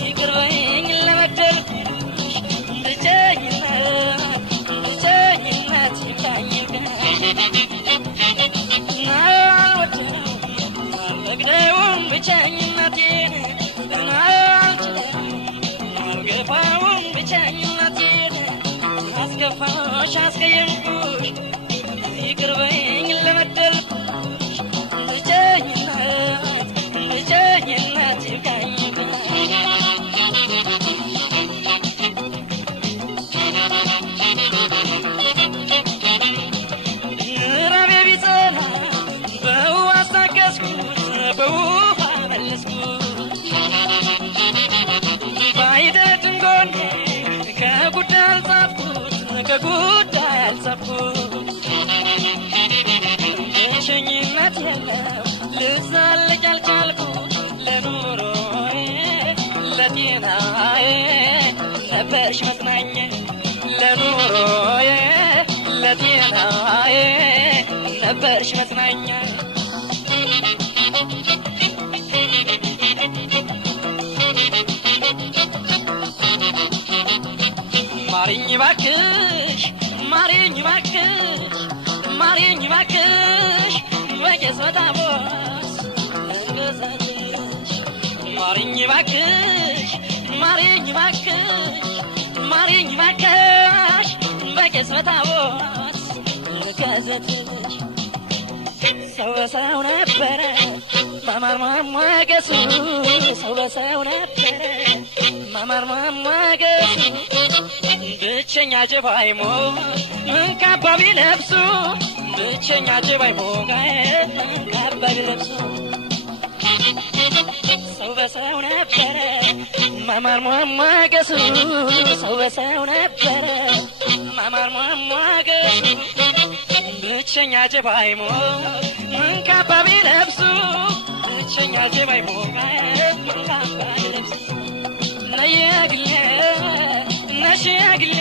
ይቅርበኝ ለመደል ብቸኝነት ይብቃኝ አልወድም አልፈቅደውም ብቸኝነቴን አልገፋውም ብቸኝነቴን አስከፋሽ አስቀየምኩሽ ይቅርበኝ ለበደልኩሽ ብቸኝነት ይብቃኝ ራቤ ቢጸና በውሃ አስታገስኩት በውሃ መለስኩት ባይደክም ጎኔ ከጉዳይ አልጻፍኩት ብቸኝነት የለም ልዛለቅ አልቻልኩት ለኑሮዬ ለጤናዬ ነበርሽ መጽናኛ ለኑሮዬ ለጤናዬ ነበርሽ መጽናኛ ማሪኝ ባክሽ ማሪኝ ባክሽ ማሪኝ ባክሽ ወጌስ በጣቦስ እንገዛሽ ማሪኝ ባክሽ ማሪኝ ባክሽ ማሪኝ ባክሽ ወጌስ በጣቦስ እንገዛሽ ሰው በሰው ነበረ ማማር ማሟገሱ ሰው በሰው ነበረ ማማር ማሟገሱ ብቸኛ ጀባይ ምን ካባ ቢለብሱ ብቸኛ ጀባይ ምን ካባ ቢለብሱ ሰው በሰው ነበረ ማማር ማሟገሱ ሰው በሰው ነበረ ማማር ማሟገሱ ብቸኛ ጀባይ ምን ካባ ቢለብሱ ብቸኛ ጀባይ ምን ካባ ቢለብሱ ነሽያግሌ